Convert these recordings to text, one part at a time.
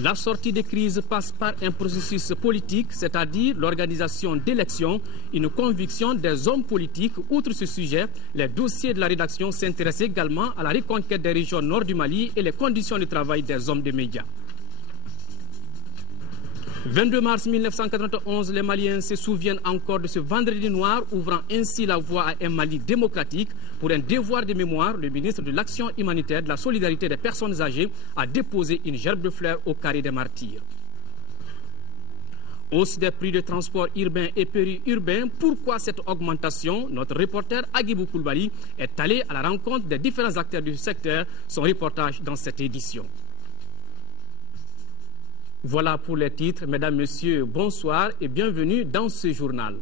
La sortie de crise passe par un processus politique, c'est-à-dire l'organisation d'élections, une conviction des hommes politiques. Outre ce sujet, les dossiers de la rédaction s'intéressent également à la reconquête des régions nord du Mali et les conditions de travail des hommes de médias. 22 mars 1991, les Maliens se souviennent encore de ce vendredi noir, ouvrant ainsi la voie à un Mali démocratique. Pour un devoir de mémoire, le ministre de l'Action humanitaire, de la solidarité des personnes âgées, a déposé une gerbe de fleurs au carré des martyrs. Hausse des prix de transport urbain et périurbain. Pourquoi cette augmentation? Notre reporter Agibou Koulibaly est allé à la rencontre des différents acteurs du secteur. Son reportage dans cette édition. Voilà pour les titres. Mesdames, Messieurs, bonsoir et bienvenue dans ce journal.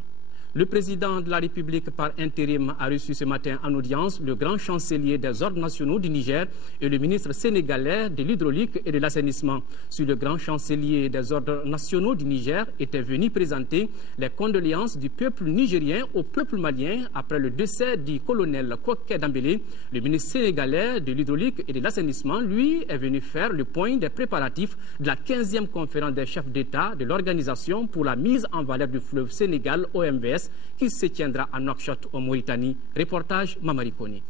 Le président de la République par intérim a reçu ce matin en audience le grand chancelier des ordres nationaux du Niger et le ministre sénégalais de l'hydraulique et de l'assainissement. Sur le grand chancelier des ordres nationaux du Niger était venu présenter les condoléances du peuple nigérien au peuple malien après le décès du colonel Koké Dambélé. Le ministre sénégalais de l'hydraulique et de l'assainissement, lui, est venu faire le point des préparatifs de la 15e conférence des chefs d'État de l'Organisation pour la mise en valeur du fleuve Sénégal, OMVS, qui se tiendra à Nouakchott, en Mauritanie. Reportage Mamari Koni.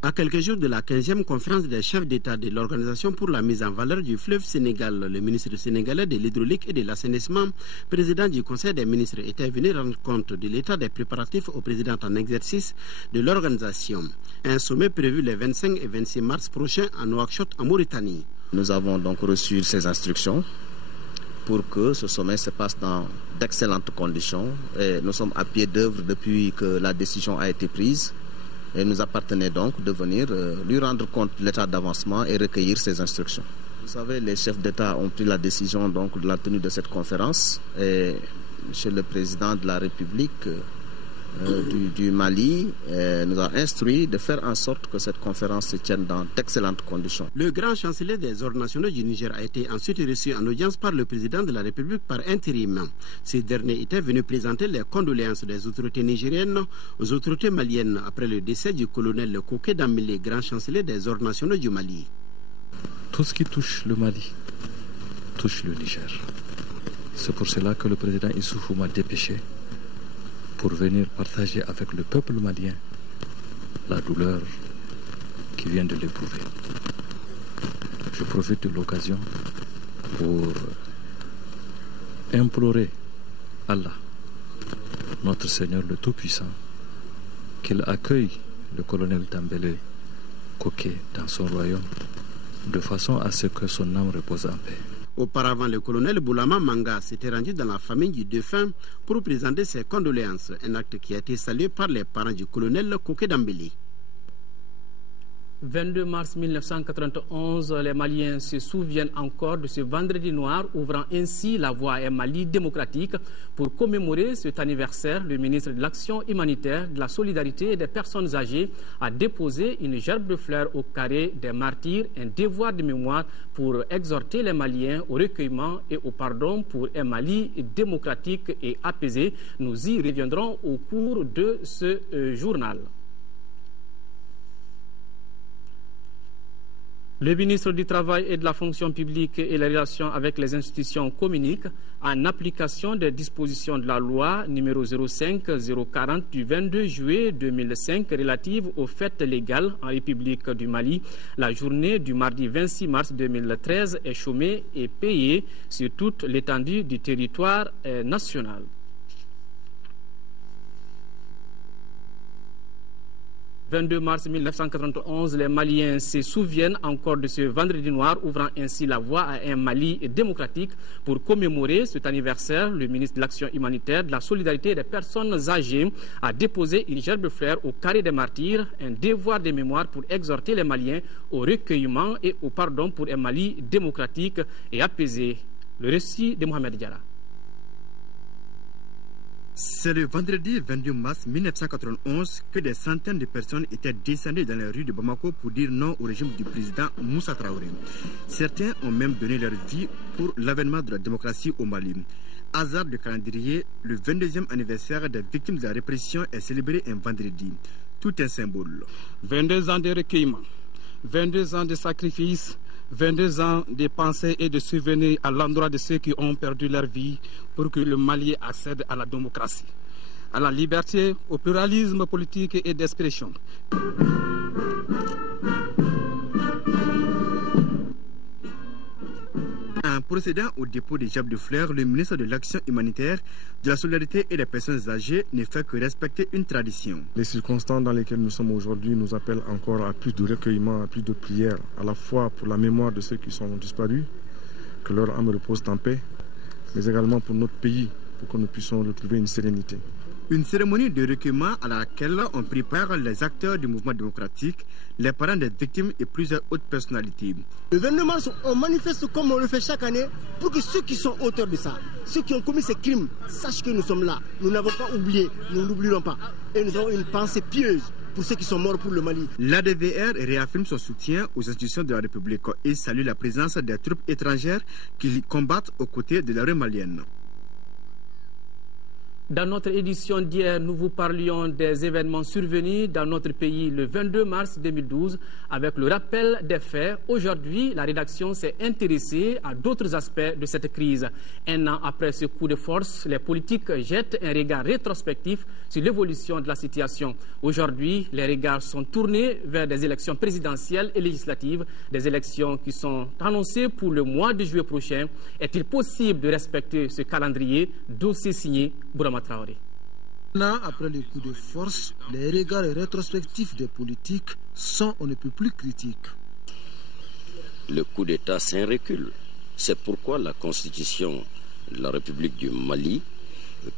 À quelques jours de la 15e conférence des chefs d'État de l'Organisation pour la mise en valeur du fleuve Sénégal, le ministre sénégalais de l'hydraulique et de l'assainissement, président du Conseil des ministres, était venu rendre compte de l'état des préparatifs au président en exercice de l'organisation. Un sommet prévu les 25 et 26 mars prochains à Nouakchott, en Mauritanie. Nous avons donc reçu ces instructions pour que ce sommet se passe dans d'excellentes conditions. Et nous sommes à pied d'œuvre depuis que la décision a été prise. Et nous appartenait donc de venir lui rendre compte de l'état d'avancement et recueillir ses instructions. Vous savez, les chefs d'État ont pris la décision donc de la tenue de cette conférence. Et Monsieur le Président de la République du Mali nous a instruit de faire en sorte que cette conférence se tienne dans d'excellentes conditions. Le grand chancelier des ordres nationaux du Niger a été ensuite reçu en audience par le président de la République par intérim. Ce dernier était venu présenter les condoléances des autorités nigériennes aux autorités maliennes après le décès du colonel Koké Dambélé, grand chancelier des ordres nationaux du Mali. Tout ce qui touche le Mali touche le Niger. C'est pour cela que le président Issoufou m'a dépêché pour venir partager avec le peuple malien la douleur qui vient de l'éprouver. Je profite de l'occasion pour implorer Allah, notre Seigneur le Tout-Puissant, qu'il accueille le colonel Dambélé Koké dans son royaume de façon à ce que son âme repose en paix. Auparavant, le colonel Boulama Manga s'était rendu dans la famille du défunt pour présenter ses condoléances, un acte qui a été salué par les parents du colonel Koké Dambélé. 22 mars 1991, les Maliens se souviennent encore de ce vendredi noir, ouvrant ainsi la voie à un Mali démocratique. Pour commémorer cet anniversaire, le ministre de l'Action humanitaire, de la solidarité et des personnes âgées a déposé une gerbe de fleurs au carré des martyrs, un devoir de mémoire pour exhorter les Maliens au recueillement et au pardon pour un Mali démocratique et apaisé. Nous y reviendrons au cours de ce journal. Le ministre du Travail et de la Fonction publique et les relations avec les institutions communique en application des dispositions de la loi numéro 05-040 du 22 juillet 2005 relative aux fêtes légales en République du Mali. La journée du mardi 26 mars 2013 est chômée et payée sur toute l'étendue du territoire national. 22 mars 1991, les Maliens se souviennent encore de ce vendredi noir, ouvrant ainsi la voie à un Mali démocratique. Pour commémorer cet anniversaire, le ministre de l'Action humanitaire, de la solidarité des personnes âgées a déposé une gerbe de fleurs au carré des martyrs, un devoir de mémoire pour exhorter les Maliens au recueillement et au pardon pour un Mali démocratique et apaisé. Le récit de Mohamed Diarra. C'est le vendredi 22 mars 1991 que des centaines de personnes étaient descendues dans les rues de Bamako pour dire non au régime du président Moussa Traoré. Certains ont même donné leur vie pour l'avènement de la démocratie au Mali. Hasard de calendrier, le 22e anniversaire des victimes de la répression est célébré un vendredi. Tout un symbole. 22 ans de recueillement, 22 ans de sacrifice, 22 ans de pensée et de souvenirs à l'endroit de ceux qui ont perdu leur vie pour que le Mali accède à la démocratie, à la liberté, au pluralisme politique et d'expression. En procédant au dépôt des jabs de fleurs, le ministre de l'Action humanitaire, de la solidarité et des personnes âgées ne fait que respecter une tradition. Les circonstances dans lesquelles nous sommes aujourd'hui nous appellent encore à plus de recueillement, à plus de prières, à la fois pour la mémoire de ceux qui sont disparus, que leur âme repose en paix, mais également pour notre pays, pour que nous puissions retrouver une sérénité. Une cérémonie de recueillement à laquelle ont pris part les acteurs du mouvement démocratique, les parents des victimes et plusieurs autres personnalités. Le 22 mars, on manifeste comme on le fait chaque année pour que ceux qui sont auteurs de ça, ceux qui ont commis ces crimes, sachent que nous sommes là. Nous n'avons pas oublié, nous n'oublierons pas. Et nous avons une pensée pieuse pour ceux qui sont morts pour le Mali. L'ADVR réaffirme son soutien aux institutions de la République et salue la présence des troupes étrangères qui combattent aux côtés de l'armée malienne. Dans notre édition d'hier, nous vous parlions des événements survenus dans notre pays le 22 mars 2012 avec le rappel des faits. Aujourd'hui, la rédaction s'est intéressée à d'autres aspects de cette crise. Un an après ce coup de force, les politiques jettent un regard rétrospectif sur l'évolution de la situation. Aujourd'hui, les regards sont tournés vers des élections présidentielles et législatives, des élections qui sont annoncées pour le mois de juillet prochain. Est-il possible de respecter ce calendrier? Dossier signé Bourama Traoré. Un an après le coup de force, les regards rétrospectifs des politiques sont on ne peut plus critiques. Le coup d'État, c'est un recul. C'est pourquoi la Constitution de la République du Mali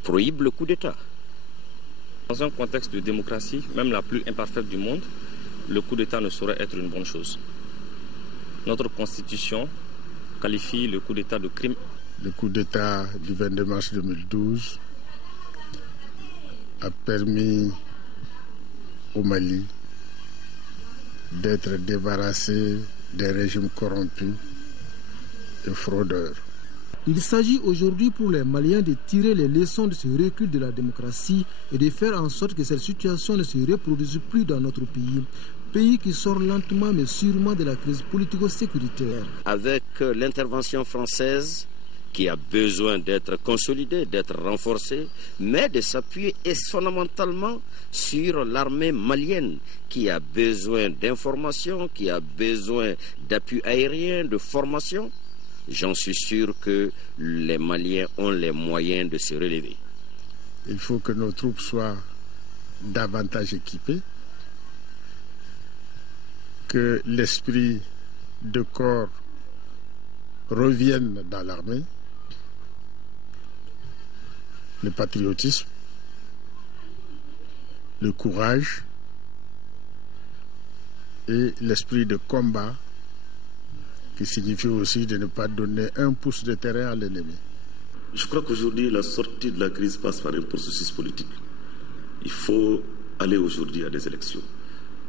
prohibe le coup d'État. Dans un contexte de démocratie, même la plus imparfaite du monde, le coup d'État ne saurait être une bonne chose. Notre Constitution qualifie le coup d'État de crime. Le coup d'État du 22 mars 2012 a permis au Mali d'être débarrassé des régimes corrompus et fraudeurs. Il s'agit aujourd'hui pour les Maliens de tirer les leçons de ce recul de la démocratie et de faire en sorte que cette situation ne se reproduise plus dans notre pays qui sort lentement mais sûrement de la crise politico-sécuritaire. Avec l'intervention française, qui a besoin d'être consolidé, d'être renforcé, mais de s'appuyer fondamentalement sur l'armée malienne, qui a besoin d'informations, qui a besoin d'appui aérien, de formation. J'en suis sûr que les Maliens ont les moyens de se relever. Il faut que nos troupes soient davantage équipées, que l'esprit de corps revienne dans l'armée, le patriotisme, le courage et l'esprit de combat, qui signifie aussi de ne pas donner un pouce de terrain à l'ennemi. Je crois qu'aujourd'hui, la sortie de la crise passe par un processus politique. Il faut aller aujourd'hui à des élections.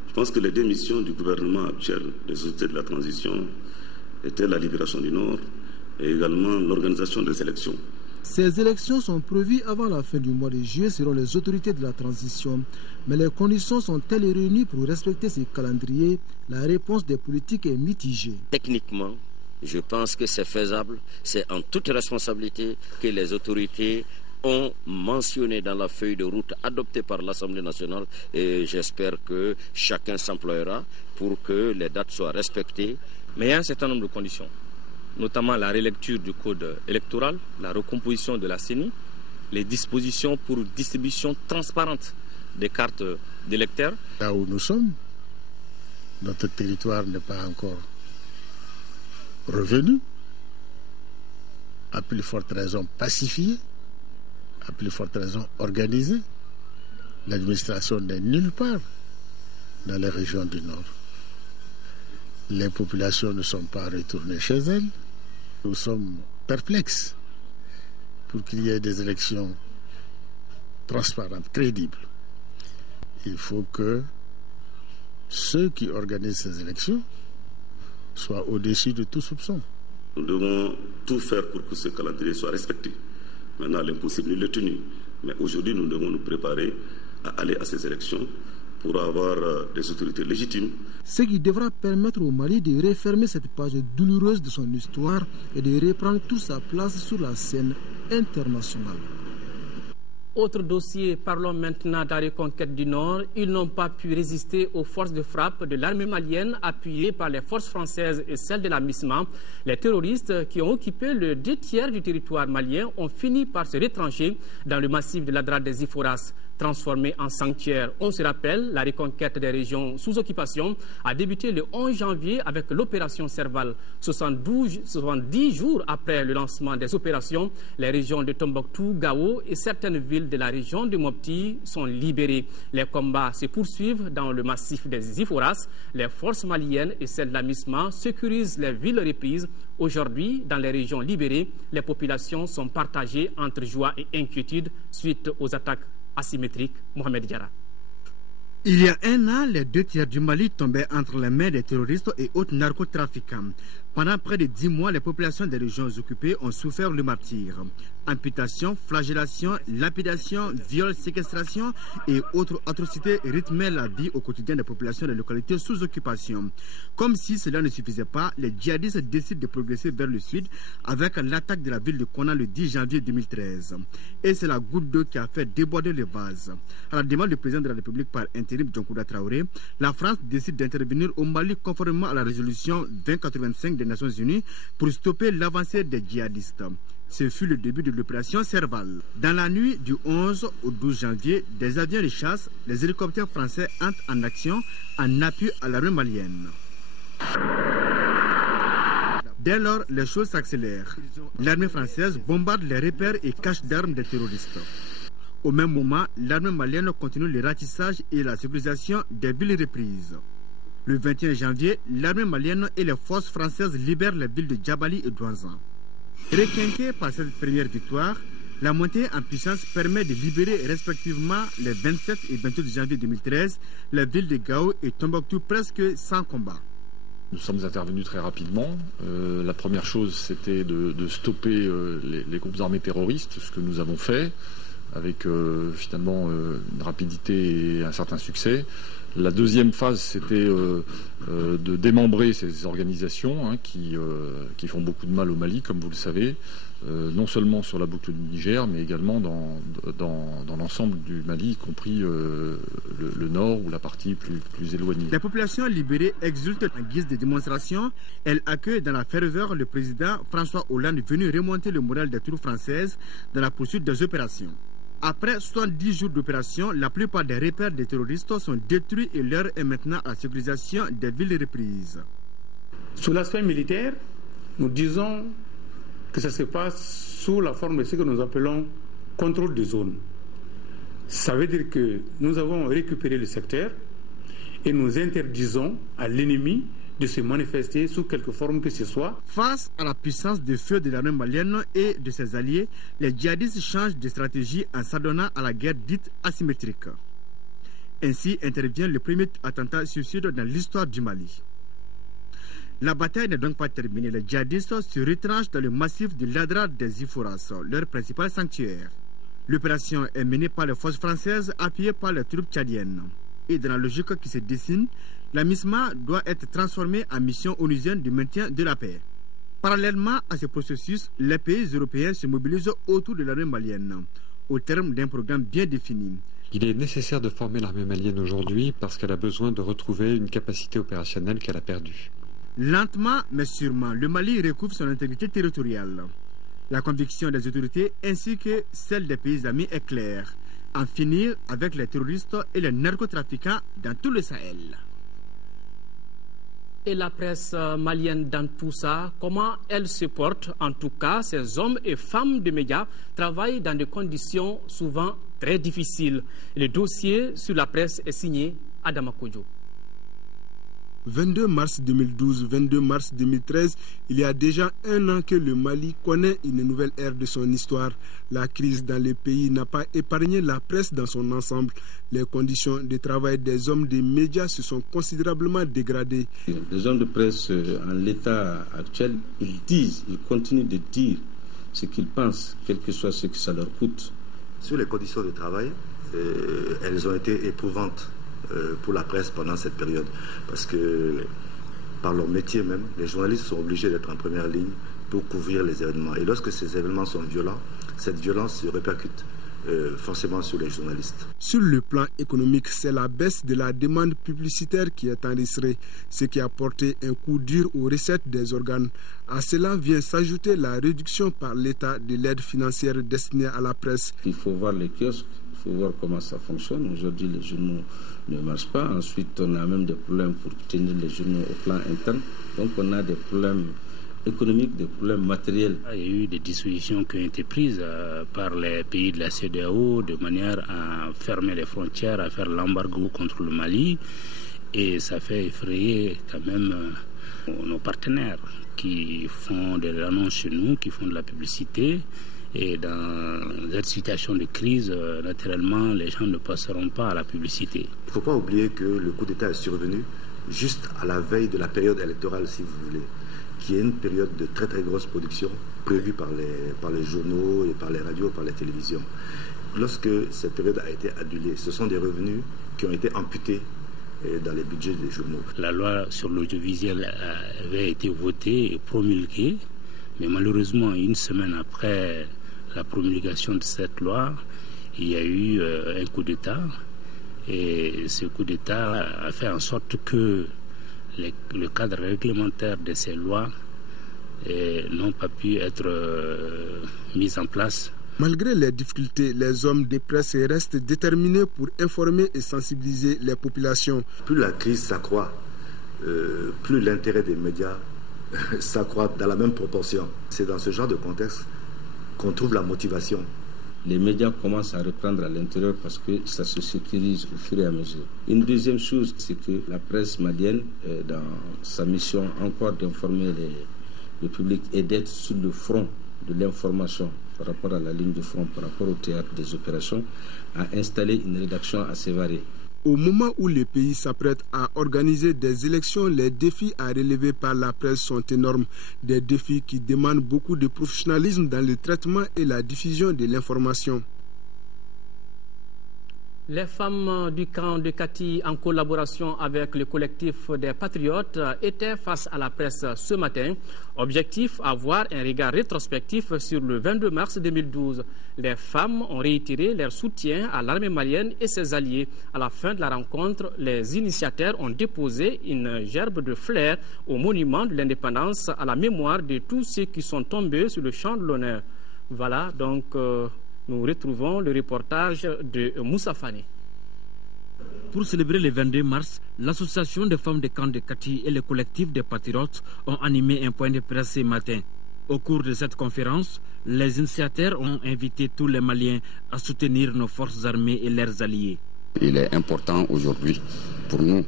Je pense que les deux missions du gouvernement actuel, des autorités de la transition, étaient la libération du Nord et également l'organisation des élections. Ces élections sont prévues avant la fin du mois de juillet selon les autorités de la transition. Mais les conditions sont-elles réunies pour respecter ces calendriers? La réponse des politiques est mitigée. Techniquement, je pense que c'est faisable. C'est en toute responsabilité que les autorités ont mentionné dans la feuille de route adoptée par l'Assemblée nationale. Et j'espère que chacun s'emploiera pour que les dates soient respectées. Mais il y a un certain nombre de conditions, notamment la relecture du code électoral, la recomposition de la CENI, les dispositions pour distribution transparente des cartes d'électeurs. Là où nous sommes, notre territoire n'est pas encore revenu, à plus forte raison pacifié, à plus forte raison organisé. L'administration n'est nulle part dans les régions du Nord. Les populations ne sont pas retournées chez elles. Nous sommes perplexes pour qu'il y ait des élections transparentes, crédibles. Il faut que ceux qui organisent ces élections soient au-dessus de tout soupçon. Nous devons tout faire pour que ce calendrier soit respecté. Maintenant, l'impossible est tenu. Mais aujourd'hui, nous devons nous préparer à aller à ces élections pour avoir des autorités légitimes. Ce qui devra permettre au Mali de refermer cette page douloureuse de son histoire et de reprendre toute sa place sur la scène internationale. Autre dossier, parlons maintenant de la reconquête du Nord. Ils n'ont pas pu résister aux forces de frappe de l'armée malienne appuyées par les forces françaises et celles de la MISMA. Les terroristes qui ont occupé le 2/3 du territoire malien ont fini par se retrancher dans le massif de l'Adra des Iforas, transformé en sanctuaire. On se rappelle, la reconquête des régions sous occupation a débuté le 11 janvier avec l'opération Serval. 70 jours après le lancement des opérations, les régions de Tombouctou, Gao et certaines villes de la région de Mopti sont libérées. Les combats se poursuivent dans le massif des Iforas. Les forces maliennes et celles de la MISMA sécurisent les villes reprises. Aujourd'hui, dans les régions libérées, les populations sont partagées entre joie et inquiétude suite aux attaques asymétrique. Mohamed Diarra. Il y a un an, les 2/3 du Mali tombaient entre les mains des terroristes et autres narcotrafiquants. Pendant près de 10 mois, les populations des régions occupées ont souffert le martyre. Amputation, flagellation, lapidation, viol, séquestration et autres atrocités rythmaient la vie au quotidien des populations des localités sous occupation. Comme si cela ne suffisait pas, les djihadistes décident de progresser vers le sud avec l'attaque de la ville de Konna le 10 janvier 2013. Et c'est la goutte d'eau qui a fait déborder le vase. À la demande du président de la République par intérim, Djonkouda Traoré, la France décide d'intervenir au Mali conformément à la résolution 2085 des Nations Unies pour stopper l'avancée des djihadistes. Ce fut le début de l'opération Serval. Dans la nuit du 11 au 12 janvier, des avions de chasse, les hélicoptères français entrent en action en appui à l'armée malienne. Dès lors, les choses s'accélèrent. L'armée française bombarde les repères et caches d'armes des terroristes. Au même moment, l'armée malienne continue le ratissage et la sécurisation des villes reprises. Le 21 janvier, l'armée malienne et les forces françaises libèrent les villes de Djabali et Douanzan. Requinqués par cette première victoire, la montée en puissance permet de libérer respectivement les 27 et 28 janvier 2013 les villes de Gao et Tombouctou presque sans combat. Nous sommes intervenus très rapidement. La première chose, c'était de stopper les groupes armés terroristes, ce que nous avons fait, avec finalement une rapidité et un certain succès. La deuxième phase, c'était de démembrer ces organisations qui font beaucoup de mal au Mali, comme vous le savez, non seulement sur la boucle du Niger, mais également dans l'ensemble du Mali, y compris le nord ou la partie plus éloignée. Les populations libérées exultent en guise de démonstration. Elles accueillent dans la ferveur le président François Hollande venu remonter le moral des troupes françaises dans la poursuite des opérations. Après 70 jours d'opération, la plupart des repères des terroristes sont détruits et l'heure est maintenant à la sécurisation des villes reprises. Sur l'aspect militaire, nous disons que ça se passe sous la forme de ce que nous appelons contrôle de zone. Ça veut dire que nous avons récupéré le secteur et nous interdisons à l'ennemi de se manifester sous quelque forme que ce soit. Face à la puissance de feu de l'armée malienne et de ses alliés, les djihadistes changent de stratégie en s'adonnant à la guerre dite asymétrique. Ainsi intervient le premier attentat suicide dans l'histoire du Mali. La bataille n'est donc pas terminée. Les djihadistes se retranchent dans le massif de l'Adra des Iforas, leur principal sanctuaire. L'opération est menée par les forces françaises appuyées par les troupes tchadiennes. Et dans la logique qui se dessine, la MISMA doit être transformée en mission onusienne de maintien de la paix. Parallèlement à ce processus, les pays européens se mobilisent autour de l'armée malienne, au terme d'un programme bien défini. Il est nécessaire de former l'armée malienne aujourd'hui parce qu'elle a besoin de retrouver une capacité opérationnelle qu'elle a perdue. Lentement mais sûrement, le Mali recouvre son intégrité territoriale. La conviction des autorités ainsi que celle des pays amis est claire: en finir avec les terroristes et les narcotrafiquants dans tout le Sahel. Et la presse malienne dans tout ça, comment elle se porte? En tout cas, ces hommes et femmes de médias travaillent dans des conditions souvent très difficiles. Le dossier sur la presse est signé Adama Kodjo. 22 mars 2012, 22 mars 2013, il y a déjà un an que le Mali connaît une nouvelle ère de son histoire. La crise dans le pays n'a pas épargné la presse dans son ensemble. Les conditions de travail des hommes des médias se sont considérablement dégradées. Les hommes de presse, en l'état actuel, ils continuent de dire ce qu'ils pensent, quel que soit ce que ça leur coûte. Sur les conditions de travail, elles ont été éprouvantes pour la presse pendant cette période. Parce que par leur métier même, les journalistes sont obligés d'être en première ligne pour couvrir les événements. Et lorsque ces événements sont violents, cette violence se répercute forcément sur les journalistes. Sur le plan économique, c'est la baisse de la demande publicitaire qui est enregistrée, ce qui a porté un coup dur aux recettes des organes. À cela vient s'ajouter la réduction par l'État de l'aide financière destinée à la presse. Il faut voir les kiosques, il faut voir comment ça fonctionne. Aujourd'hui, les journaux ne marchent pas. Ensuite, on a même des problèmes pour tenir les journaux au plan interne. Donc, on a des problèmes économiques, des problèmes matériels. Il y a eu des dispositions qui ont été prises par les pays de la CEDEAO de manière à fermer les frontières, à faire l'embargo contre le Mali. Et ça fait effrayer quand même nos partenaires qui font des annonces chez nous, qui font de la publicité. Et dans cette situation de crise, naturellement, les gens ne passeront pas à la publicité. Il ne faut pas oublier que le coup d'État est survenu juste à la veille de la période électorale, si vous voulez, qui est une période de très très grosse production prévue par les journaux et par les radios, par les télévisions. Lorsque cette période a été annulée, ce sont des revenus qui ont été amputés dans les budgets des journaux. La loi sur l'audiovisuel avait été votée et promulguée, mais malheureusement, une semaine après la promulgation de cette loi, il y a eu un coup d'État. Et ce coup d'État a fait en sorte que le cadre réglementaire de ces lois n'ont pas pu être mis en place. Malgré les difficultés, les hommes de presse restent déterminés pour informer et sensibiliser les populations. Plus la crise s'accroît, plus l'intérêt des médias s'accroît dans la même proportion. C'est dans ce genre de contexte qu'on trouve la motivation. Les médias commencent à reprendre à l'intérieur parce que ça se sécurise au fur et à mesure. Une deuxième chose, c'est que la presse malienne, dans sa mission encore d'informer le public et d'être sur le front de l'information par rapport à la ligne de front, par rapport au théâtre des opérations, a installé une rédaction assez variée. Au moment où le pays s'apprête à organiser des élections, les défis à relever par la presse sont énormes. Des défis qui demandent beaucoup de professionnalisme dans le traitement et la diffusion de l'information. Les femmes du camp de Kati, en collaboration avec le collectif des Patriotes, étaient face à la presse ce matin. Objectif, avoir un regard rétrospectif sur le 22 mars 2012. Les femmes ont réitéré leur soutien à l'armée malienne et ses alliés. À la fin de la rencontre, les initiateurs ont déposé une gerbe de fleurs au monument de l'indépendance à la mémoire de tous ceux qui sont tombés sur le champ de l'honneur. Voilà donc... nous retrouvons le reportage de Moussa Fani. Pour célébrer le 22 mars, l'association des femmes de camp de Kati et le collectif des Patriotes ont animé un point de presse ce matin. Au cours de cette conférence, les initiateurs ont invité tous les Maliens à soutenir nos forces armées et leurs alliés. Il est important aujourd'hui pour nous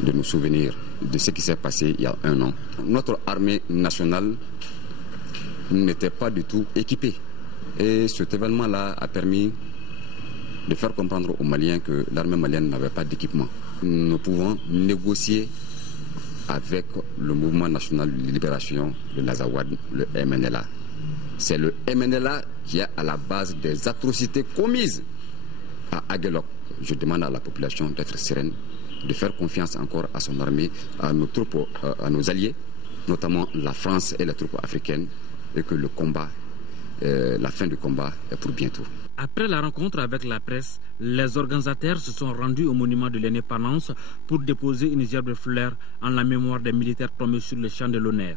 de nous souvenir de ce qui s'est passé il y a un an. Notre armée nationale n'était pas du tout équipée. Et cet événement-là a permis de faire comprendre aux Maliens que l'armée malienne n'avait pas d'équipement. Nous pouvons négocier avec le mouvement national de libération de l'Azawad, le MNLA. C'est le MNLA qui est à la base des atrocités commises à Aguelok. Je demande à la population d'être sereine, de faire confiance encore à son armée, à nos troupes, à nos alliés, notamment la France et les troupes africaines, et que le combat, la fin du combat est pour bientôt. Après la rencontre avec la presse, les organisateurs se sont rendus au monument de l'indépendance pour déposer une gerbe de fleurs en la mémoire des militaires tombés sur le champ de l'honneur.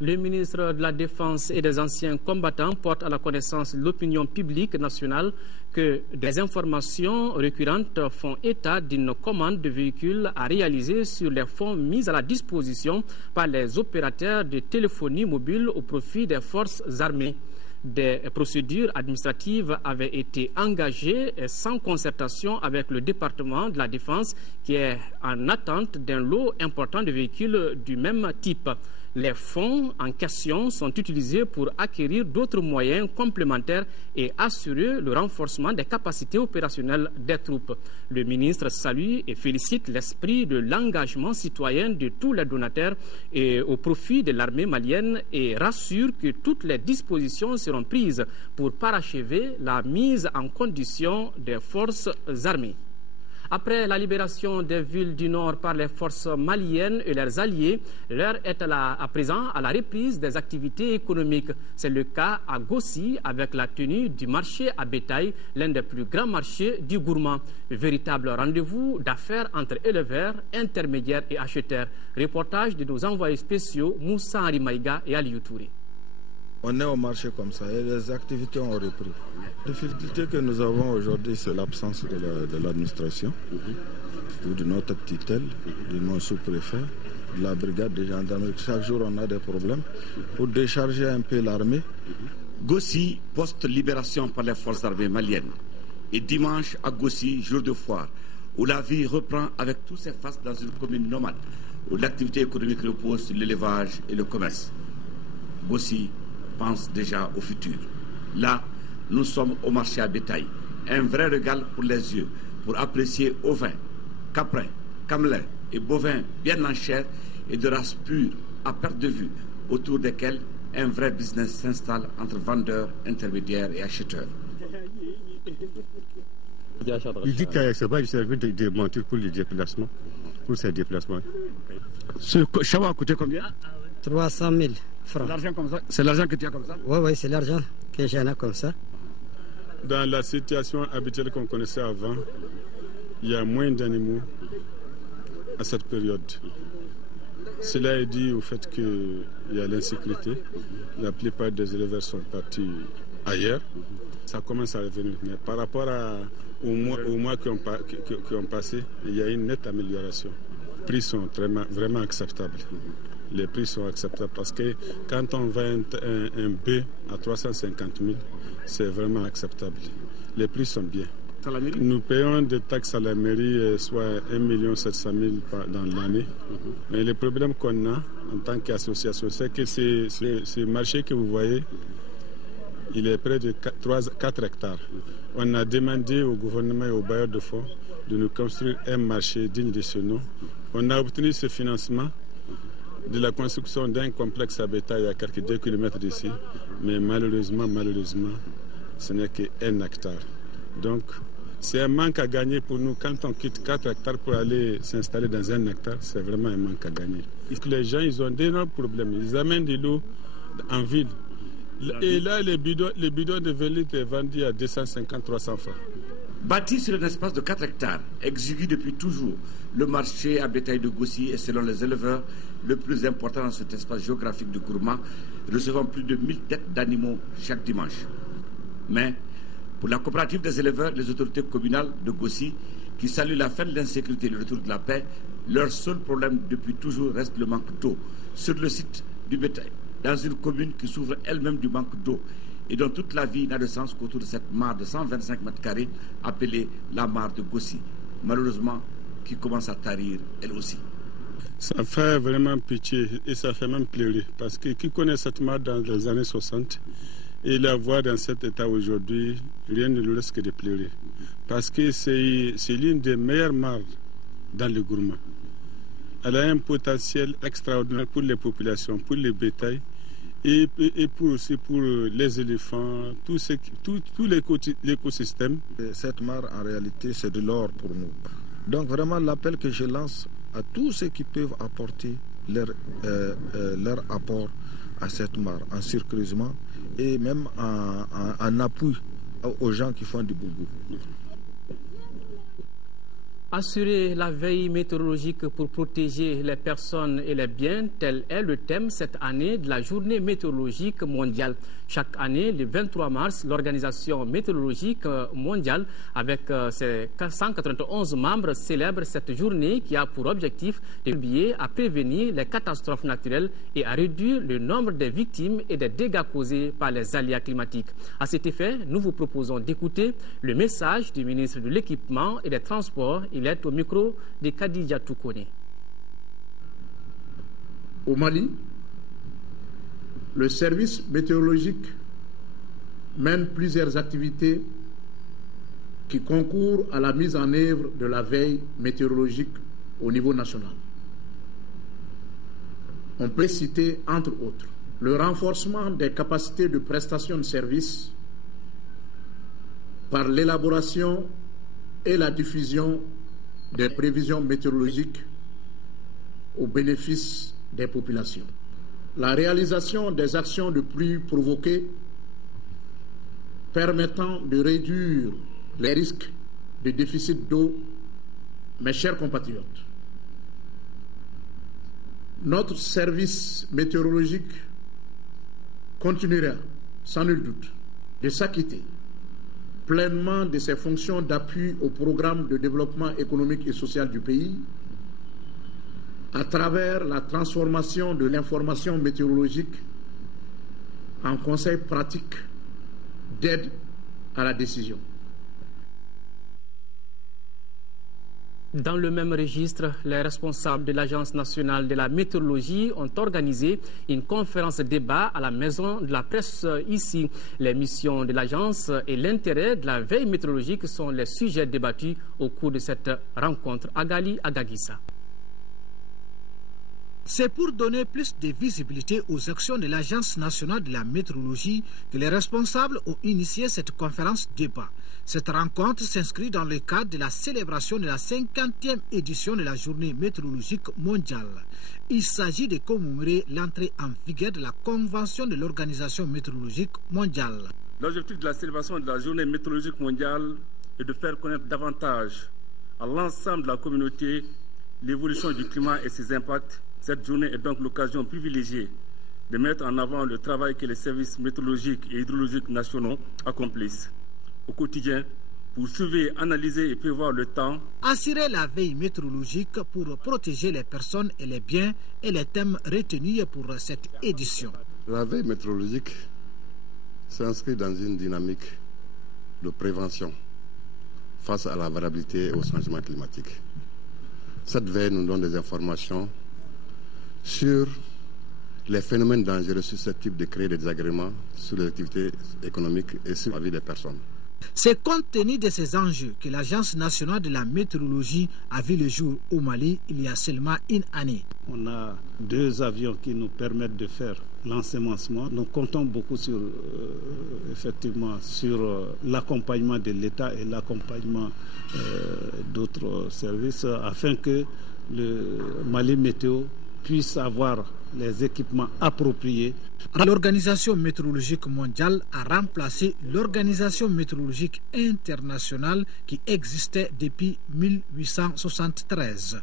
Le ministre de la Défense et des anciens combattants porte à la connaissance de l'opinion publique nationale que des informations récurrentes font état d'une commande de véhicules à réaliser sur les fonds mis à la disposition par les opérateurs de téléphonie mobile au profit des forces armées. Des procédures administratives avaient été engagées sans concertation avec le département de la Défense qui est en attente d'un lot important de véhicules du même type. Les fonds en question sont utilisés pour acquérir d'autres moyens complémentaires et assurer le renforcement des capacités opérationnelles des troupes. Le ministre salue et félicite l'esprit de l'engagement citoyen de tous les donataires et au profit de l'armée malienne et rassure que toutes les dispositions seront prises pour parachever la mise en condition des forces armées. Après la libération des villes du Nord par les forces maliennes et leurs alliés, l'heure est à présent à la reprise des activités économiques. C'est le cas à Gossi avec la tenue du marché à bétail, l'un des plus grands marchés du Gourmand. Véritable rendez-vous d'affaires entre éleveurs, intermédiaires et acheteurs. Reportage de nos envoyés spéciaux Moussa Arimaïga et Aliou Touré. On est au marché comme ça et les activités ont repris. La difficulté que nous avons aujourd'hui, c'est l'absence de l'administration, de notre tutelle, de nos sous-préfets, de la brigade de gendarmerie. Chaque jour, on a des problèmes pour décharger un peu l'armée. Gossi, post-libération par les forces armées maliennes. Et dimanche à Gossi, jour de foire, où la vie reprend avec tous ses faces dans une commune nomade, où l'activité économique repose sur l'élevage et le commerce. Gossi pense déjà au futur. Là, nous sommes au marché à bétail. Un vrai régal pour les yeux, pour apprécier ovins, caprins, camelins et bovins bien en chair et de race pure, à perte de vue, autour desquels un vrai business s'installe entre vendeurs, intermédiaires et acheteurs. Il dit que ça va servir de monture pour les déplacements, pour ces déplacements. Ce chameau a coûté combien? 300 000 francs. C'est l'argent que tu as comme ça? Oui, c'est l'argent que j'en ai comme ça. Dans la situation habituelle qu'on connaissait avant, il y a moins d'animaux à cette période. Cela est dû au fait qu'il y a l'insécurité. La plupart des éleveurs sont partis ailleurs. Ça commence à revenir. Mais par rapport aux mois qui ont passé, il y a une nette amélioration. Les prix sont vraiment acceptables. Les prix sont acceptables parce que quand on vend un bœuf à 350 000, c'est vraiment acceptable. Les prix sont bien. Nous payons des taxes à la mairie, soit 1 700 000 dans l'année. Mais le problème qu'on a en tant qu'association, c'est que ce marché que vous voyez, il est près de 4 hectares. On a demandé au gouvernement et aux bailleurs de fonds de nous construire un marché digne de ce nom. On a obtenu ce financement de la construction d'un complexe à bétail à quelques 2 km d'ici. Mais malheureusement, ce n'est qu'un hectare. Donc, c'est un manque à gagner pour nous. Quand on quitte 4 hectares pour aller s'installer dans 1 hectare, c'est vraiment un manque à gagner. Les gens, ils ont d'énormes problèmes. Ils amènent de l'eau en ville. Et là, les bidons de 20 litres est vendu à 250-300 francs. Bâti sur un espace de 4 hectares, exigu depuis toujours, le marché à bétail de Gossi est, selon les éleveurs, le plus important dans cet espace géographique de Gourmand, recevant plus de 1000 têtes d'animaux chaque dimanche. Mais, pour la coopérative des éleveurs, les autorités communales de Gossi, qui saluent la fin de l'insécurité et le retour de la paix, leur seul problème depuis toujours reste le manque d'eau sur le site du bétail, dans une commune qui souffre elle-même du manque d'eau et dont toute la vie n'a de sens qu'autour de cette mare de 125 mètres carrés appelée la mare de Gossi, malheureusement qui commence à tarir elle aussi. Ça fait vraiment pitié et ça fait même pleurer parce que qui connaît cette mare dans les années 60 et la voir dans cet état aujourd'hui, rien ne nous laisse que de pleurer parce que c'est l'une des meilleures mares dans le Gourmand. Elle a un potentiel extraordinaire pour les populations, pour les bétails et aussi pour les éléphants, tout l'écosystème. Cette mare, en réalité, c'est de l'or pour nous. Donc vraiment, l'appel que je lance à tous ceux qui peuvent apporter leur apport à cette mare, en surcreusement et même en appui aux gens qui font du boubou. Assurer la veille météorologique pour protéger les personnes et les biens, tel est le thème cette année de la journée météorologique mondiale. Chaque année, le 23 mars, l'Organisation météorologique mondiale, avec ses 191 membres, célèbre cette journée qui a pour objectif de contribuer à prévenir les catastrophes naturelles et à réduire le nombre de victimes et des dégâts causés par les aléas climatiques. À cet effet, nous vous proposons d'écouter le message du ministre de l'Équipement et des Transports. Il est au micro de Khadija Toukone. Au Mali, Le service météorologique mène plusieurs activités qui concourent à la mise en œuvre de la veille météorologique au niveau national. On peut citer, entre autres, le renforcement des capacités de prestation de services par l'élaboration et la diffusion des prévisions météorologiques au bénéfice des populations. La réalisation des actions de pluie provoquées permettant de réduire les risques de déficit d'eau. Mes chers compatriotes, notre service météorologique continuera, sans nul doute, de s'acquitter pleinement de ses fonctions d'appui au programme de développement économique et social du pays à travers la transformation de l'information météorologique en conseil pratique d'aide à la décision. Dans le même registre, les responsables de l'Agence nationale de la météorologie ont organisé une conférence débat à la Maison de la Presse ici. Les missions de l'agence et l'intérêt de la veille météorologique sont les sujets débattus au cours de cette rencontre. Agali Agagissa. C'est pour donner plus de visibilité aux actions de l'Agence nationale de la météorologie que les responsables ont initié cette conférence débat. Cette rencontre s'inscrit dans le cadre de la célébration de la 50e édition de la Journée météorologique mondiale. Il s'agit de commémorer l'entrée en vigueur de la Convention de l'Organisation météorologique mondiale. L'objectif de la célébration de la Journée météorologique mondiale est de faire connaître davantage à l'ensemble de la communauté l'évolution du climat et ses impacts. Cette journée est donc l'occasion privilégiée de mettre en avant le travail que les services météorologiques et hydrologiques nationaux accomplissent au quotidien pour surveiller, analyser et prévoir le temps. Assurer la veille météorologique pour protéger les personnes et les biens est le thème retenu pour cette édition. La veille météorologique s'inscrit dans une dynamique de prévention face à la variabilité et au changement climatique. Cette veille nous donne des informations sur les phénomènes dangereux susceptibles de créer des désagréments sur les activités économiques et sur la vie des personnes. C'est compte tenu de ces enjeux que l'Agence nationale de la météorologie a vu le jour au Mali il y a seulement une année. On a 2 avions qui nous permettent de faire l'ensemencement. Nous comptons beaucoup sur, sur l'accompagnement de l'État et l'accompagnement d'autres services afin que le Mali Météo puisse avoir les équipements appropriés. L'Organisation météorologique mondiale a remplacé l'Organisation météorologique internationale qui existait depuis 1873.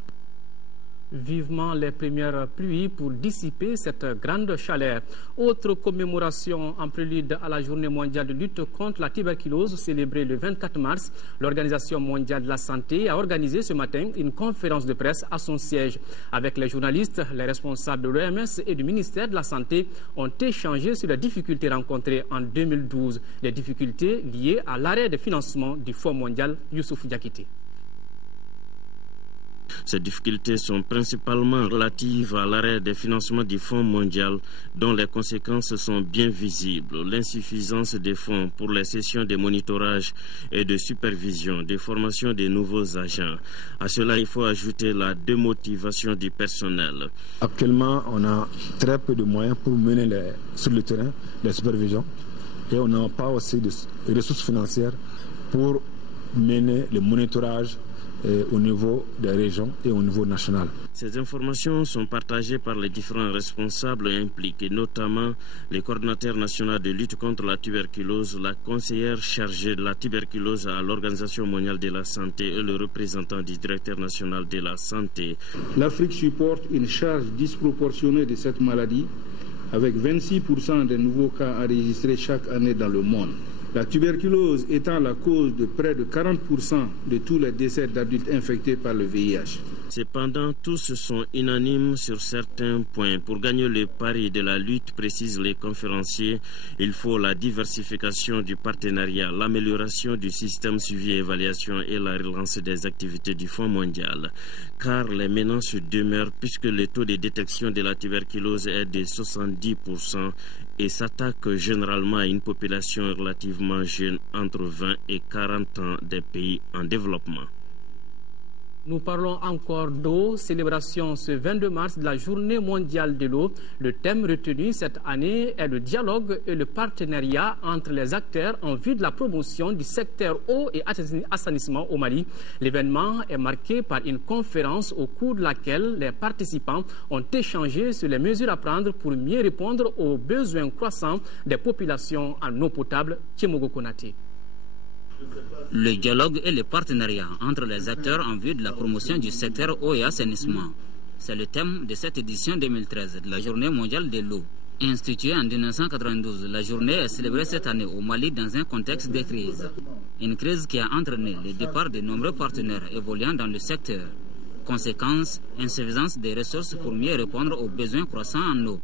Vivement les premières pluies pour dissiper cette grande chaleur. Autre commémoration en prélude à la journée mondiale de lutte contre la tuberculose célébrée le 24 mars. L'Organisation mondiale de la santé a organisé ce matin une conférence de presse à son siège. Avec les journalistes, les responsables de l'OMS et du ministère de la Santé ont échangé sur les difficultés rencontrées en 2012, les difficultés liées à l'arrêt de financement du Fonds mondial Youssouf Diakité. Ces difficultés sont principalement relatives à l'arrêt des financements du Fonds mondial dont les conséquences sont bien visibles. L'insuffisance des fonds pour les sessions de monitorage et de supervision, des formations des nouveaux agents. À cela, il faut ajouter la démotivation du personnel. Actuellement, on a très peu de moyens pour mener sur le terrain les supervisions et on n'a pas aussi de ressources financières pour mener le monitorage au niveau des régions et au niveau national. Ces informations sont partagées par les différents responsables impliqués, notamment les coordinateurs nationaux de lutte contre la tuberculose, la conseillère chargée de la tuberculose à l'Organisation mondiale de la santé et le représentant du directeur national de la santé. L'Afrique supporte une charge disproportionnée de cette maladie, avec 26% des nouveaux cas enregistrés chaque année dans le monde. La tuberculose étant la cause de près de 40% de tous les décès d'adultes infectés par le VIH. Cependant, tous sont unanimes sur certains points. Pour gagner le pari de la lutte, précisent les conférenciers, il faut la diversification du partenariat, l'amélioration du système suivi et évaluation et la relance des activités du Fonds mondial. Car les menaces demeurent puisque le taux de détection de la tuberculose est de 70% et s'attaque généralement à une population relativement jeune entre 20 et 40 ans des pays en développement. Nous parlons encore d'eau, célébration ce 22 mars de la Journée mondiale de l'eau. Le thème retenu cette année est le dialogue et le partenariat entre les acteurs en vue de la promotion du secteur eau et assainissement au Mali. L'événement est marqué par une conférence au cours de laquelle les participants ont échangé sur les mesures à prendre pour mieux répondre aux besoins croissants des populations en eau potable. Tiemogo Konate. Le dialogue et le partenariat entre les acteurs en vue de la promotion du secteur eau et assainissement. C'est le thème de cette édition 2013 de la Journée mondiale de l'eau. Instituée en 1992, la journée est célébrée cette année au Mali dans un contexte de crise. Une crise qui a entraîné le départ de nombreux partenaires évoluant dans le secteur. Conséquence, insuffisance des ressources pour mieux répondre aux besoins croissants en eau.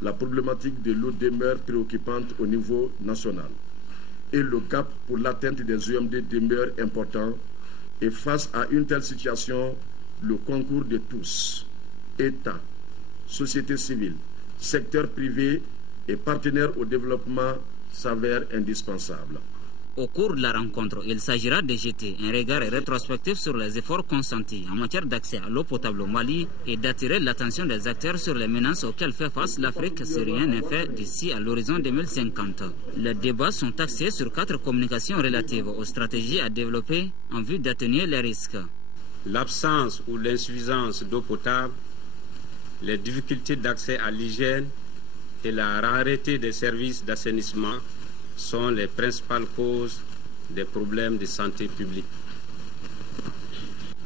La problématique de l'eau demeure préoccupante au niveau national. Et le gap pour l'atteinte des OMD demeure important. Et face à une telle situation, le concours de tous, État, société civile, secteur privé et partenaires au développement s'avère indispensable. Au cours de la rencontre, il s'agira de jeter un regard rétrospectif sur les efforts consentis en matière d'accès à l'eau potable au Mali et d'attirer l'attention des acteurs sur les menaces auxquelles fait face l'Afrique si rien n'est fait d'ici à l'horizon 2050. Les débats sont axés sur 4 communications relatives aux stratégies à développer en vue d'atténuer les risques. L'absence ou l'insuffisance d'eau potable, les difficultés d'accès à l'hygiène et la rareté des services d'assainissement sont les principales causes des problèmes de santé publique.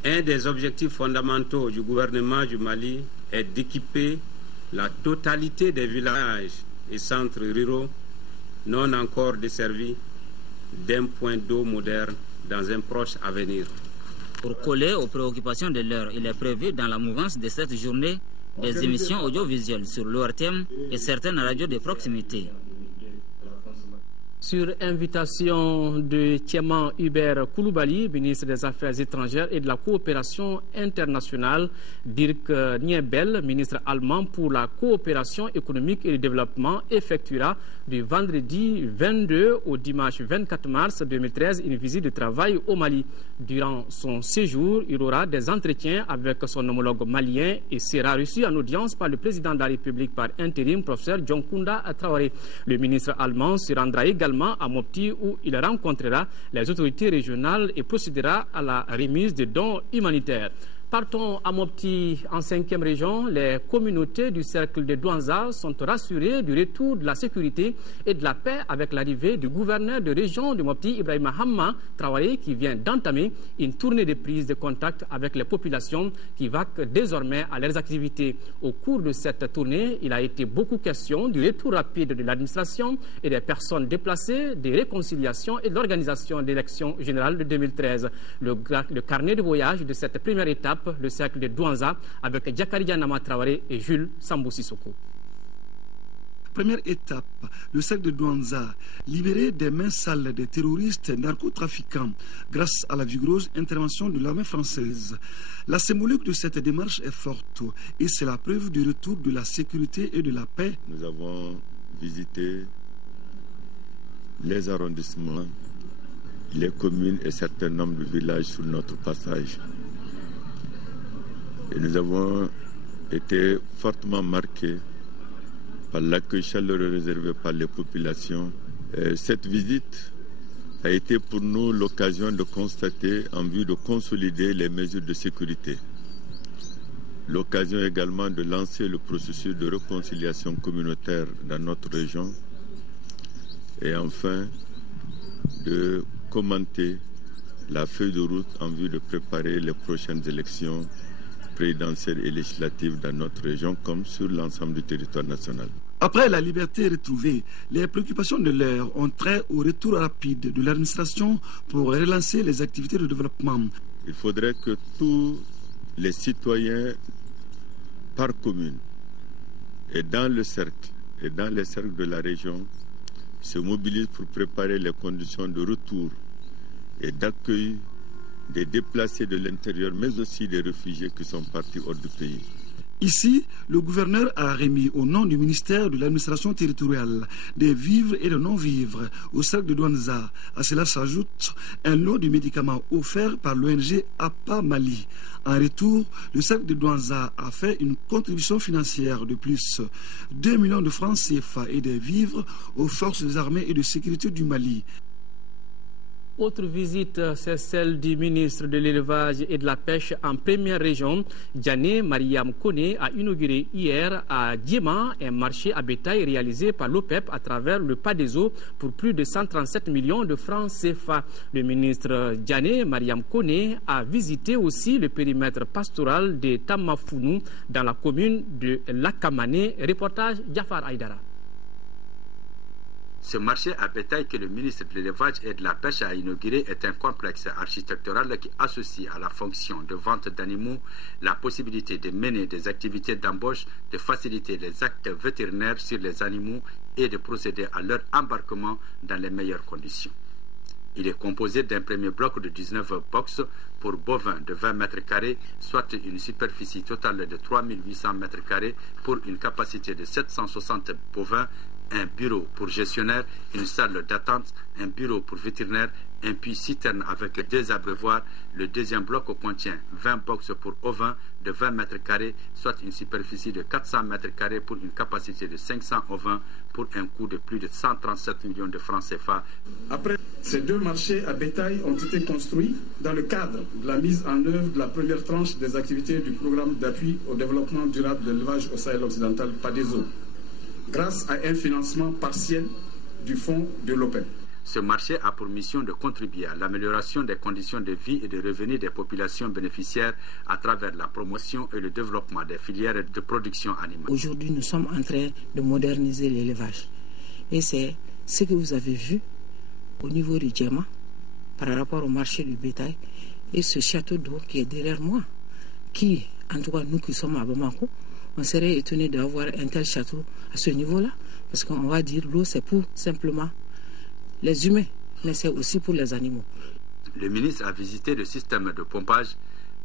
Un des objectifs fondamentaux du gouvernement du Mali est d'équiper la totalité des villages et centres ruraux non encore desservis d'un point d'eau moderne dans un proche avenir. Pour coller aux préoccupations de l'heure, il est prévu dans la mouvance de cette journée des émissions audiovisuelles sur l'ORTM et certaines radios de proximité. Sur invitation de Tieman Hubert Koulibaly, ministre des Affaires étrangères et de la coopération internationale, Dirk Niebel, ministre allemand pour la coopération économique et le développement, effectuera du vendredi 22 au dimanche 24 mars 2013 une visite de travail au Mali. Durant son séjour, il aura des entretiens avec son homologue malien et sera reçu en audience par le président de la République par intérim, professeur Dioncounda Traoré. Le ministre allemand se rendra également à Mopti où il rencontrera les autorités régionales et procédera à la remise de dons humanitaires. Partons à Mopti, en 5e région. Les communautés du cercle de Douanza sont rassurées du retour de la sécurité et de la paix avec l'arrivée du gouverneur de région de Mopti, Ibrahima Hamma Traoré, qui vient d'entamer une tournée de prise de contact avec les populations qui vaquent désormais à leurs activités. Au cours de cette tournée, il a été beaucoup question du retour rapide de l'administration et des personnes déplacées, des réconciliations et de l'organisation d'élections générales de 2013. Le carnet de voyage de cette première étape, le cercle de Douanza, avec Diakaria Nama Traoré et Jules Sambou Sissoko. Première étape, le cercle de Douanza, libéré des mains sales des terroristes narcotrafiquants grâce à la vigoureuse intervention de l'armée française. La symbolique de cette démarche est forte et c'est la preuve du retour de la sécurité et de la paix. Nous avons visité les arrondissements, les communes et certains nombres de villages sur notre passage. Et nous avons été fortement marqués par l'accueil chaleureux réservé par les populations. Et cette visite a été pour nous l'occasion de constater en vue de consolider les mesures de sécurité. L'occasion également de lancer le processus de réconciliation communautaire dans notre région. Et enfin, de commenter la feuille de route en vue de préparer les prochaines élections présidentielle et législative dans notre région comme sur l'ensemble du territoire national. Après la liberté retrouvée, les préoccupations de l'heure ont trait au retour rapide de l'administration pour relancer les activités de développement. Il faudrait que tous les citoyens par commune et dans le cercle et dans les cercles de la région se mobilisent pour préparer les conditions de retour et d'accueil des déplacés de l'intérieur, mais aussi des réfugiés qui sont partis hors du pays. Ici, le gouverneur a remis au nom du ministère de l'administration territoriale des vivres et de non-vivres au cercle de Douanza. À cela s'ajoute un lot de médicaments offerts par l'ONG APA Mali. En retour, le cercle de Douanza a fait une contribution financière de plus 2 millions de francs CFA et des vivres aux forces armées et de sécurité du Mali. Autre visite, c'est celle du ministre de l'Élevage et de la Pêche en première région. Diané Mariam Kone a inauguré hier à Diema un marché à bétail réalisé par l'OPEP à travers le PADESO pour plus de 137 millions de francs CFA. Le ministre Diané Mariam Kone a visité aussi le périmètre pastoral de Tamafounou dans la commune de Lakamane. Reportage Jafar Aïdara. Ce marché à bétail que le ministre de l'Élevage et de la Pêche a inauguré est un complexe architectural qui associe à la fonction de vente d'animaux la possibilité de mener des activités d'embauche, de faciliter les actes vétérinaires sur les animaux et de procéder à leur embarquement dans les meilleures conditions. Il est composé d'un premier bloc de 19 boxes pour bovins de 20 mètres carrés, soit une superficie totale de 3800 mètres carrés pour une capacité de 760 bovins, un bureau pour gestionnaire, une salle d'attente, un bureau pour vétérinaire, un puits citerne avec 2 abreuvoirs. Le deuxième bloc contient 20 boxes pour ovins de 20 mètres carrés, soit une superficie de 400 mètres carrés pour une capacité de 500 ovins pour un coût de plus de 137 millions de francs CFA. Après, ces 2 marchés à bétail ont été construits dans le cadre de la mise en œuvre de la première tranche des activités du programme d'appui au développement durable de l'élevage au Sahel occidental PADESO, grâce à un financement partiel du fonds de l'OPEP. Ce marché a pour mission de contribuer à l'amélioration des conditions de vie et de revenus des populations bénéficiaires à travers la promotion et le développement des filières de production animale. Aujourd'hui, nous sommes en train de moderniser l'élevage. Et c'est ce que vous avez vu au niveau du Diema par rapport au marché du bétail et ce château d'eau qui est derrière moi, qui, en tout cas nous qui sommes à Bamako, on serait étonné d'avoir un tel château à ce niveau-là, parce qu'on va dire l'eau c'est pour simplement les humains, mais c'est aussi pour les animaux. Le ministre a visité le système de pompage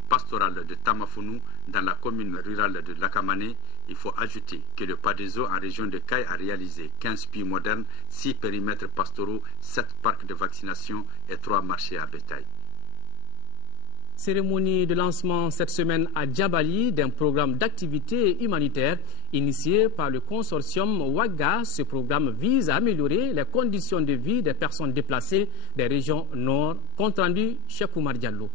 pastoral de Tamafounou dans la commune rurale de Lakamane. Il faut ajouter que le PADESO en région de Caille a réalisé 15 puits modernes, 6 périmètres pastoraux, 7 parcs de vaccination et 3 marchés à bétail. Cérémonie de lancement cette semaine à Djabali d'un programme d'activité humanitaire initié par le consortium Ouaga. Ce programme vise à améliorer les conditions de vie des personnes déplacées des régions nord. Compte rendu Cheikh Oumar Diallo.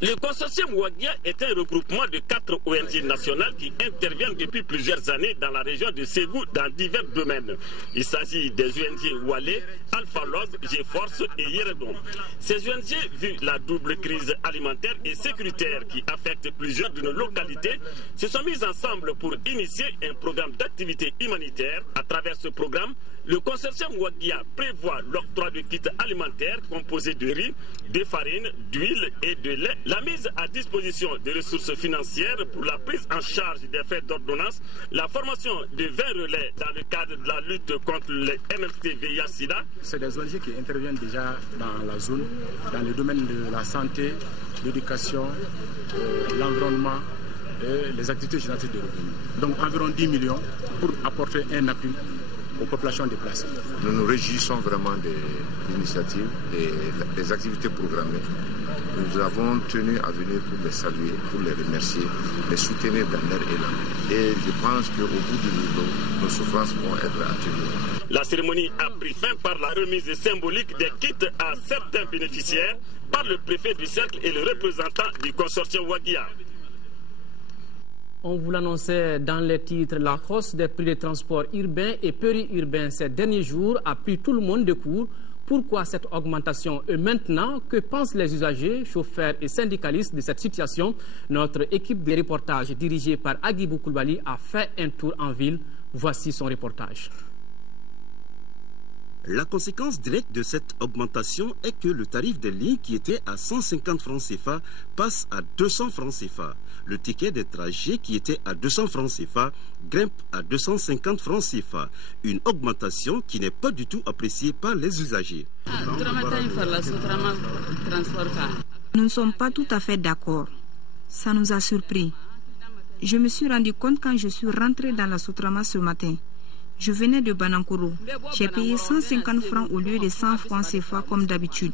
Le consortium Ouagia est un regroupement de 4 ONG nationales qui interviennent depuis plusieurs années dans la région de Ségou dans divers domaines. Il s'agit des ONG Oualé, Alpha Log, G-Force et Yeredon. Ces ONG, vu la double crise alimentaire et sécuritaire qui affecte plusieurs de nos localités, se sont mises ensemble pour initier un programme d'activité humanitaire. À travers ce programme, le consortium Ouagia prévoit l'octroi de kits alimentaires composés de riz, de farine, d'huile et de lait, la mise à disposition de ressources financières pour la prise en charge des frais d'ordonnance, la formation de 20 relais dans le cadre de la lutte contre les MST-VIH-Sida. C'est des ONG qui interviennent déjà dans la zone, dans le domaine de la santé, l'éducation, l'environnement et les activités génératives de revenus. Donc environ 10 millions pour apporter un appui aux populations déplacées. Nous nous réjouissons vraiment des initiatives et des activités programmées. Nous avons tenu à venir pour les saluer, pour les remercier, les soutenir dans leur élan. Et je pense qu'au bout du jour, nos souffrances vont être atténuées. La cérémonie a pris fin par la remise symbolique des kits à certains bénéficiaires par le préfet du cercle et le représentant du consortium Ouagia. On vous l'annonçait dans les titres, la hausse des prix des transports urbains et périurbains ces derniers jours a pris tout le monde de court. Pourquoi cette augmentation et maintenant? Que pensent les usagers, chauffeurs et syndicalistes de cette situation? Notre équipe de reportage dirigée par Agibou Koulibaly a fait un tour en ville. Voici son reportage. La conséquence directe de cette augmentation est que le tarif des lignes qui était à 150 francs CFA passe à 200 francs CFA. Le ticket des trajets qui était à 200 francs CFA grimpe à 250 francs CFA. Une augmentation qui n'est pas du tout appréciée par les usagers. Nous ne sommes pas tout à fait d'accord. Ça nous a surpris. Je me suis rendu compte quand je suis rentré dans la Sotrama ce matin. Je venais de Banankoro. J'ai payé 150 francs au lieu de 100 francs CFA comme d'habitude.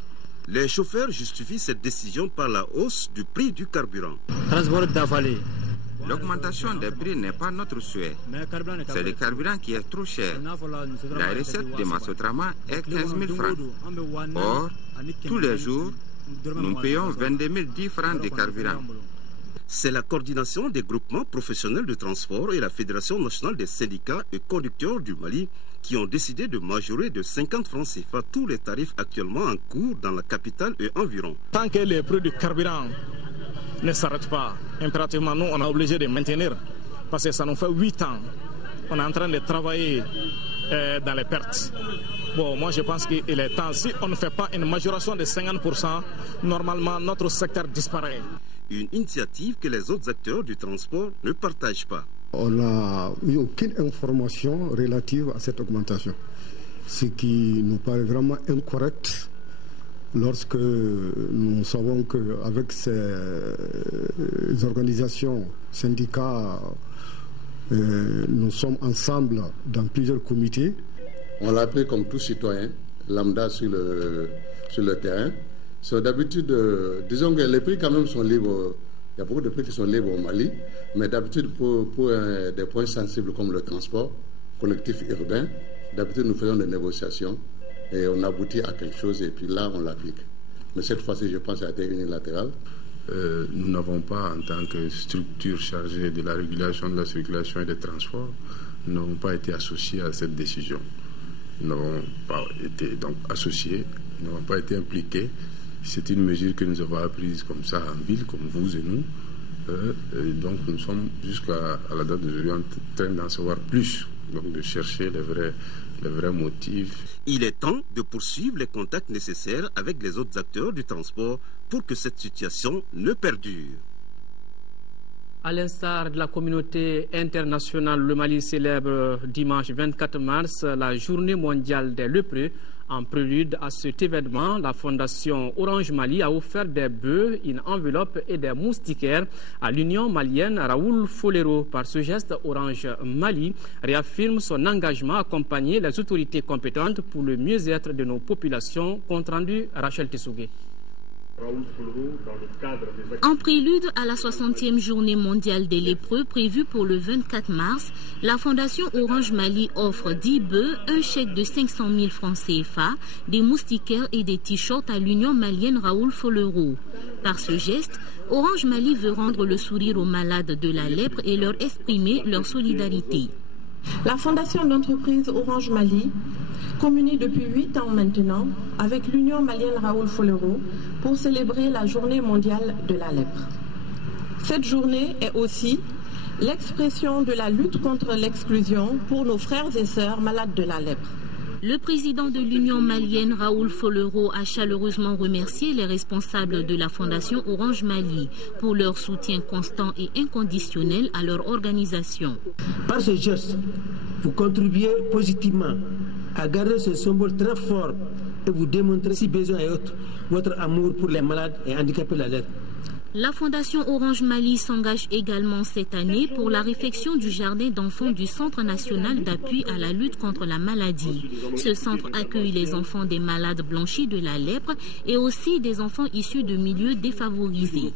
Les chauffeurs justifient cette décision par la hausse du prix du carburant. L'augmentation des prix n'est pas notre souhait. C'est le carburant qui est trop cher. La recette de Massotrama est 15 000 francs. Or, tous les jours, nous payons 22 010 francs de carburant. C'est la coordination des groupements professionnels de transport et la Fédération nationale des syndicats et conducteurs du Mali qui ont décidé de majorer de 50 francs CFA tous les tarifs actuellement en cours dans la capitale et environ. Tant que les prix du carburant ne s'arrêtent pas, impérativement nous on est obligé de maintenir parce que ça nous fait 8 ans. On est en train de travailler dans les pertes. Bon, moi je pense qu'il est temps, si on ne fait pas une majoration de 50%, normalement notre secteur disparaît. Une initiative que les autres acteurs du transport ne partagent pas. On n'a eu aucune information relative à cette augmentation, ce qui nous paraît vraiment incorrect lorsque nous savons qu'avec ces organisations, syndicats, nous sommes ensemble dans plusieurs comités. On l'a pris comme tout citoyen, lambda sur le terrain. D'habitude, disons que les prix quand même sont libres. Il y a beaucoup de prix qui sont libres au Mali, mais d'habitude pour des points sensibles comme le transport collectif urbain, d'habitude nous faisons des négociations et on aboutit à quelque chose et puis là on l'applique. Mais cette fois-ci, je pense que ça a été unilatéral. Nous n'avons pas, en tant que structure chargée de la régulation de la circulation et des transports, nous n'avons pas été associés à cette décision. Nous n'avons pas été donc associés, nous n'avons pas été impliqués. C'est une mesure que nous avons apprise comme ça en ville, comme vous et nous. Et donc nous sommes jusqu'à la date d'aujourd'hui en train d'en savoir plus, donc de chercher les vrais motifs. Il est temps de poursuivre les contacts nécessaires avec les autres acteurs du transport pour que cette situation ne perdure. À l'instar de la communauté internationale, le Mali célèbre dimanche 24 mars la journée mondiale des lépreux. En prélude à cet événement, la fondation Orange Mali a offert des bœufs, une enveloppe et des moustiquaires à l'Union malienne Raoul Folero. Par ce geste, Orange Mali réaffirme son engagement à accompagner les autorités compétentes pour le mieux-être de nos populations. Compte rendu Rachel Tessougué. En prélude à la 60e journée mondiale des lépreux prévue pour le 24 mars, la Fondation Orange Mali offre 10 bœufs, un chèque de 500 000 francs CFA, des moustiquaires et des t-shirts à l'Union malienne Raoul Folero. Par ce geste, Orange Mali veut rendre le sourire aux malades de la lèpre et leur exprimer leur solidarité. La fondation d'entreprise Orange Mali communie depuis 8 ans maintenant avec l'Union malienne Raoul Folero pour célébrer la journée mondiale de la lèpre. Cette journée est aussi l'expression de la lutte contre l'exclusion pour nos frères et sœurs malades de la lèpre. Le président de l'Union malienne, Raoul Folero, a chaleureusement remercié les responsables de la Fondation Orange Mali pour leur soutien constant et inconditionnel à leur organisation. Par ce geste, vous contribuez positivement à garder ce symbole très fort et vous démontrez, si besoin est autre, votre amour pour les malades et handicapés de la lèpre. La Fondation Orange Mali s'engage également cette année pour la réfection du jardin d'enfants du Centre national d'appui à la lutte contre la maladie. Ce centre accueille les enfants des malades blanchis de la lèpre et aussi des enfants issus de milieux défavorisés.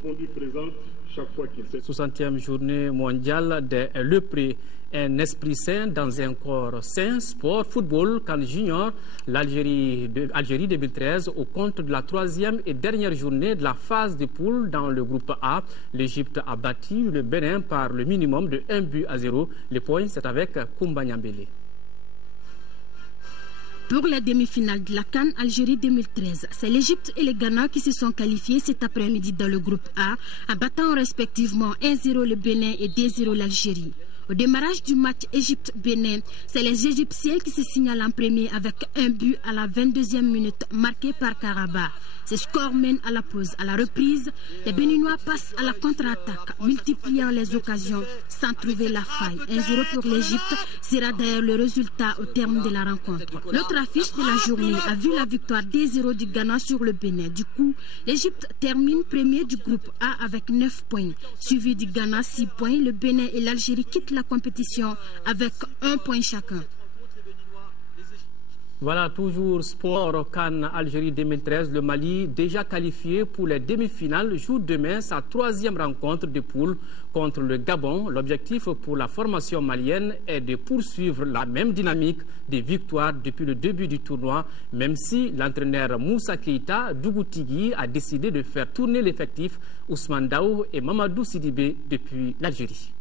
60e journée mondiale des lépreux. Un esprit sain dans un corps sain, sport, football, CAN Junior, l'Algérie 2013 au compte de la 3e et dernière journée de la phase de poule dans le groupe A. L'Égypte a battu le Bénin par le minimum de 1-0. Les points, c'est avec Koumba Niambélé. Pour la demi-finale de la CAN Algérie 2013, c'est l'Égypte et le Ghana qui se sont qualifiés cet après-midi dans le groupe A, abattant respectivement 1-0 le Bénin et 2-0 l'Algérie. Au démarrage du match Égypte-Bénin, c'est les Égyptiens qui se signalent en premier avec un but à la 22e minute marqué par Karaba. Ce score mène à la pause. À la reprise, les Béninois passent à la contre-attaque, multipliant les occasions sans trouver la faille. 1-0 pour l'Égypte sera d'ailleurs le résultat au terme de la rencontre. L'autre affiche de la journée a vu la victoire 2-0 du Ghana sur le Bénin. Du coup, l'Égypte termine premier du groupe A avec 9 points. Suivi du Ghana 6 points, le Bénin et l'Algérie quittent la compétition avec 1 point chacun. Voilà, toujours sport CAN Algérie 2013. Le Mali, déjà qualifié pour les demi-finales, joue demain sa 3e rencontre de poule contre le Gabon. L'objectif pour la formation malienne est de poursuivre la même dynamique des victoires depuis le début du tournoi, même si l'entraîneur Moussa Keïta Dougoutigui a décidé de faire tourner l'effectif Ousmane Daou et Mamadou Sidibé depuis l'Algérie.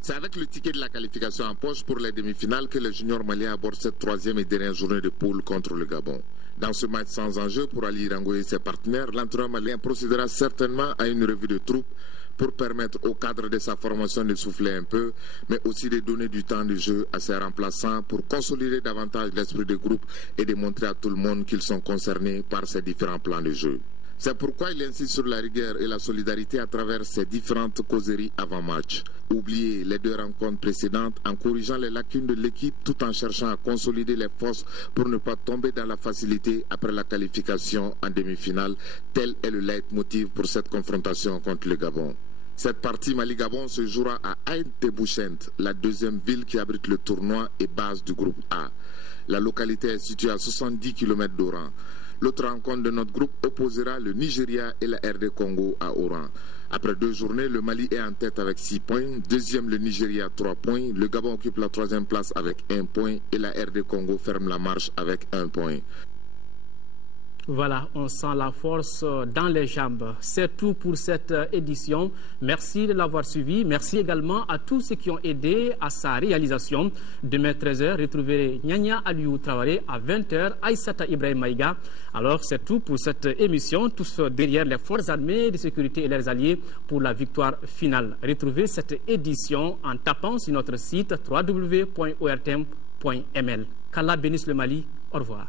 C'est avec le ticket de la qualification en poche pour les demi-finales que le junior malien aborde cette 3e et dernière journée de poule contre le Gabon. Dans ce match sans enjeu pour Ali Rango et ses partenaires, l'entraîneur malien procédera certainement à une revue de troupes pour permettre au cadre de sa formation de souffler un peu, mais aussi de donner du temps de jeu à ses remplaçants pour consolider davantage l'esprit de groupe et de montrer à tout le monde qu'ils sont concernés par ces différents plans de jeu. C'est pourquoi il insiste sur la rigueur et la solidarité à travers ces différentes causeries avant-match. Oublier les 2 rencontres précédentes en corrigeant les lacunes de l'équipe tout en cherchant à consolider les forces pour ne pas tomber dans la facilité après la qualification en demi-finale. Tel est le leitmotiv pour cette confrontation contre le Gabon. Cette partie Mali-Gabon se jouera à Aïn Tebouchent, la 2e ville qui abrite le tournoi et base du groupe A. La localité est située à 70 km d'Oran. L'autre rencontre de notre groupe opposera le Nigeria et la RD Congo à Oran. Après 2 journées, le Mali est en tête avec 6 points. Deuxième, le Nigeria 3 points. Le Gabon occupe la 3e place avec 1 point. Et la RD Congo ferme la marche avec 1 point. Voilà, on sent la force dans les jambes. C'est tout pour cette édition. Merci de l'avoir suivi. Merci également à tous ceux qui ont aidé à sa réalisation. Demain 13h, retrouvez Nyanya Aliou Traoré à 20h, Aïssata Ibrahim Maïga. Alors, c'est tout pour cette émission. Tous derrière les forces armées de sécurité et leurs alliés pour la victoire finale. Retrouvez cette édition en tapant sur notre site www.ortm.ml. Qu'Allah bénisse le Mali. Au revoir.